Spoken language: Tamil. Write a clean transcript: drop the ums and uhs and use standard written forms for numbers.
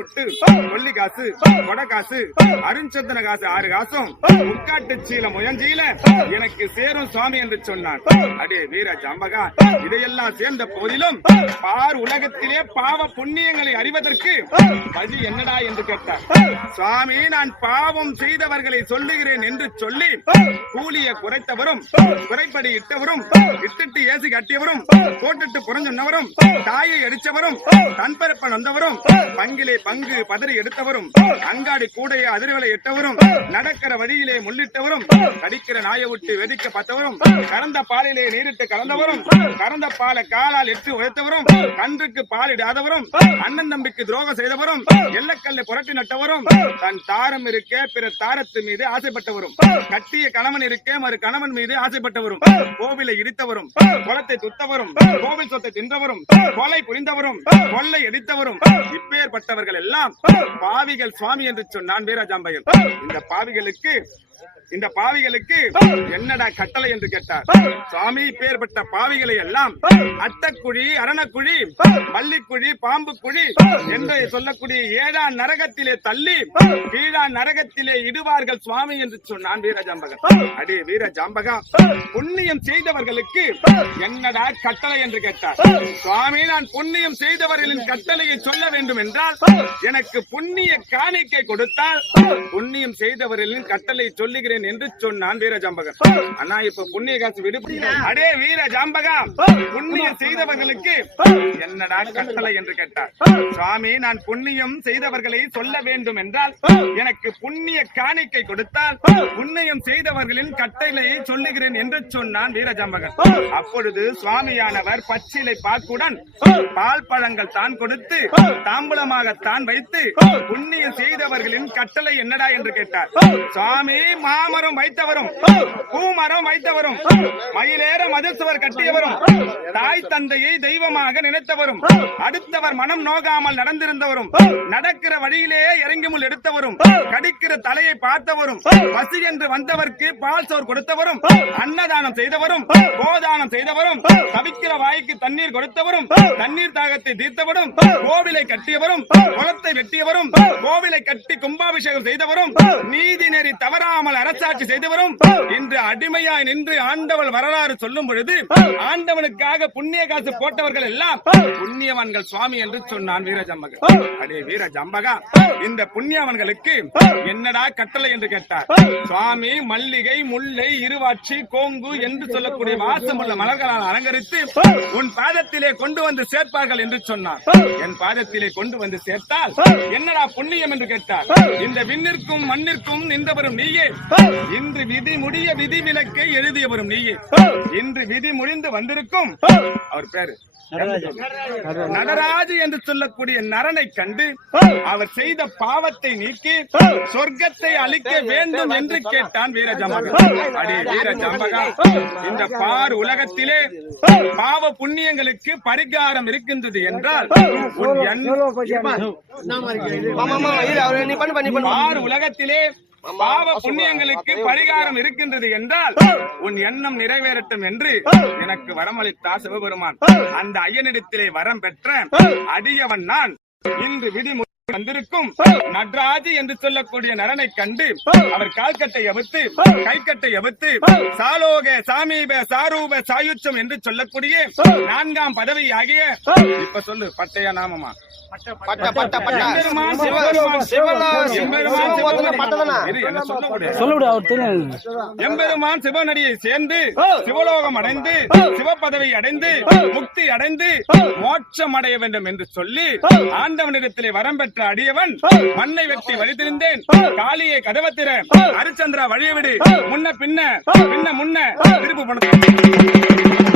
முட்டு கொல்லி காசு கொடை காசு அருஞ்சந்தன காசு 6 காசும் முக்காட்டு சீல முயஞ்சீல எனக்கு சேரும் சுவாமி என்று சொன்னான். அடே வீர ஜாம்பகா, இதையெல்லாம் சேர்ந்த போதிலும் பார் உலகத்திலே பாவ புண்ணியங்களை அறிவதற்கு வழி என்னடா என்று கேட்டார். சுவாமி, நான் பாவம் செய்தவர்களை சொல்லுகிறேன் என்று சொல்லி கூலிய குறைத்தவரும் குறைப்படி இட்டவரும் இட்டுட்டு ஏசி கட்டியவரும் போட்டுட்டு புறஞ்சொன்னவரும் தாயை அடித்தவரும் தன்பரப்ப வந்தவரும் பங்கிலே பங்கு பதறி எடுத்தவரும் அங்காடி கூடைய அதிர்வலை இட்டவரும் நடக்கிற வழியிலே முள்ளிட்டவரும் கடிக்கிற நாயை விட்டு வெடிக்க பார்த்தவரும் கறந்த பாலிலே நீரிட்டு கலந்தவரும் கறந்த பாலை காலால் எட்டு உழைத்தவரும் கன்றுக்கு பாலிடாதவரும் அண்ணன் தம்பிக்கு துரோகம் செய்தவரும் எல்லக்கல்லை புரட்டி நட்டவரும் தன் தாரம் இருக்க பிற தாரத்து மீது ஆசைப்பட்டவரும் கட்டிய கணவன் இருக்க மறு கணவன் மீது ஆசைப்பட்டவரும் கோவிலை இடித்தவரும் குளத்தை துத்தவரும் கோவில் சொத்தை தின்றவரும் கொலை புரிந்தவரும் கொள்ளை எடித்தவரும் இப்பேற்பட்டவர்கள் எல்லாம் பாவிகள் சுவாமி என்று சொன்னான் வீரஜாம்பையன். இந்த பாவிகளுக்கு என்னடா கட்டளை என்று கேட்டார். சுவாமி, பேர்பட்ட பாவிகளை எல்லாம் அட்டக்குழி அரணக்குழி மல்லிக்குழி பாம்பு குழி என்று சொல்லக்கூடிய 7ஆம் நரகத்திலே தள்ளி 7ஆம் நரகத்திலே இடுவார்கள் சுவாமி என்று சொன்னான் வீரஜாம்பகன். அடே வீரஜாம்பகா, புண்ணியம் செய்தவர்களுக்கு என்னடா கட்டளை என்று கேட்டார். சுவாமி, நான் புண்ணியம் செய்தவர்களின் கட்டளையை சொல்ல வேண்டும் என்றால் எனக்கு புண்ணிய காணிக்கை கொடுத்தால் புண்ணியம் செய்தவர்களின் கட்டளை சொல்லுகிறேன் என்று சொன்னான் வீரஜாம்பகன். அண்ணா, இப்ப புண்ணிய காசு விடு. அடே வீரஜாம்பகா, புண்ணியம் செய்தவர்களுக்கு என்னடா கட்டளை என்று கேட்டார். சுவாமி, நான் புண்ணியம் செய்தவர்களை சொல்ல வேண்டும் என்றால் எனக்கு புண்ணிய காணிக்கை கொடுத்தால் புண்ணியம் செய்தவர்களின் கட்டளையை சொல்லுகிறேன் என்று சொன்னான் வீரஜாம்பகன். அப்பொழுது சுவாமியானவர் பச்சிலை பாக்குடன் பால் பழங்கள் தான் கொடுத்து தாம்பூலமாக தான் வைத்து புண்ணியம் செய்தவர்களின் கட்டளை என்னடா என்று கேட்டார். சுவாமி, மாமரம் வைத்தவரும் பூமரம் வைத்தவரும் மயிலேற மதில்சுவர் கட்டியவரும் தாய் தந்தையை தெய்வமாக நினைத்தவரும் அடுத்தவர் மனம் நோகாமல் நடந்திருந்தவரும் நடக்கிற வழியிலே இறங்கி முள் எடுத்தவரும் கடிக்கிற தலையை பார்த்தவரும் பசி என்று வந்தவர்க்கு பால் சோர் கொடுத்தவரும் அன்னதானம் செய்தவரும் கோதானம் செய்தவரும் தவிக்கிற வாய்க்கு தண்ணீர் கொடுத்தவரும் தண்ணீர் தாகத்தை தீர்த்தவரும் கோவிலை கட்டியவரும் குளத்தை வெட்டியவரும் கோவிலை கட்டி கும்பாபிஷேகம் செய்தவரும் நீதி நெறி தவறாமல் அரசாட்சி செய்தவரும் இன்று அடிமையாய் நின்று ஆண்டவள் வரலாறு சொல்லும் பொழுது ஆண்டவனுக்காக புண்ணிய காசு போட்டவர்கள் எல்லாம் புண்ணியவான்கள் சுவாமி என்று சொன்னான் வீரஜாம்பகன். அடே வீரஜாம்பகா, இந்த புண்ணியவான்களுக்கு என்னடா கட்டளை என்று கேட்டார். சுவாமி, மல்லிகை முல்லை இருவாட்சி கோங்கு என்று சொல்லக்கூடிய வாசமுள்ள மலர்களால் அலங்கரித்து உன் பாதத்திலே கொண்டு வந்து சேர்ப்பார்கள் என்று சொன்னார். என் பாதத்திலே கொண்டு வந்து சேர்த்தால் என்னடா புண்ணியம் என்று கேட்டார். இந்த விண்ணிற்கும் மண்ணிற்கும் நின்றவரும் நீயே, இன்று விதி முடிய விதி விலக்கை எழுதியவரும் நீயே, இன்று விதி முடிந்து வந்திருக்கும் அவர் பேரு நடராஜு என்று சொல்லக்கூடிய நரனை கண்டு அவர் செய்த பாவத்தை நீக்கி சொர்க்கத்தை அளிக்க வேண்டும் என்று கேட்டான் வீரஜாம்பகன். அடே வீரஜாம்பகா, இந்த பார் உலகத்திலே பாவ புண்ணியங்களுக்கு பரிகாரம் இருக்கின்றது என்றால் பார் உலகத்திலே பாவ புண்ணியங்களுக்கு பரிகாரம் இருக்கின்றது என்றால் உன் எண்ணம் நிறைவேறட்டும் என்று எனக்கு வரமளித்தா சிவபெருமான். அந்த ஐயனிடத்திலே வரம் பெற்ற அடியவன் நான். இன்று விதி வந்திருக்கும் நடராஜி என்று சொல்லக்கூடிய நரனை கண்டு அவர் கால்கட்டை அவித்து கைக்கட்டை அவித்து சாலோக சாமீப சாரூப சாயுச்சம் என்று சொல்லக்கூடிய 4ஆம் பதவி ஆகிய இப்ப சொல்லு பட்டைய நாமமா எம்பெருமான் சிவனடியை சேர்ந்து சிவலோகம் அடைந்து சிவபதவி அடைந்து முக்தி அடைந்து மோட்சம் அடைய வேண்டும் என்று சொல்லி ஆண்டவனிடத்திலே வரம் பெற்ற அடியவன் மண்ணை வெட்டி வழித்திருந்தேன். காளியை கதவத்திர ஹரிச்சந்திரா வழியை விடு முன்ன பின்ன முன்ன திருப்பு பணத்தை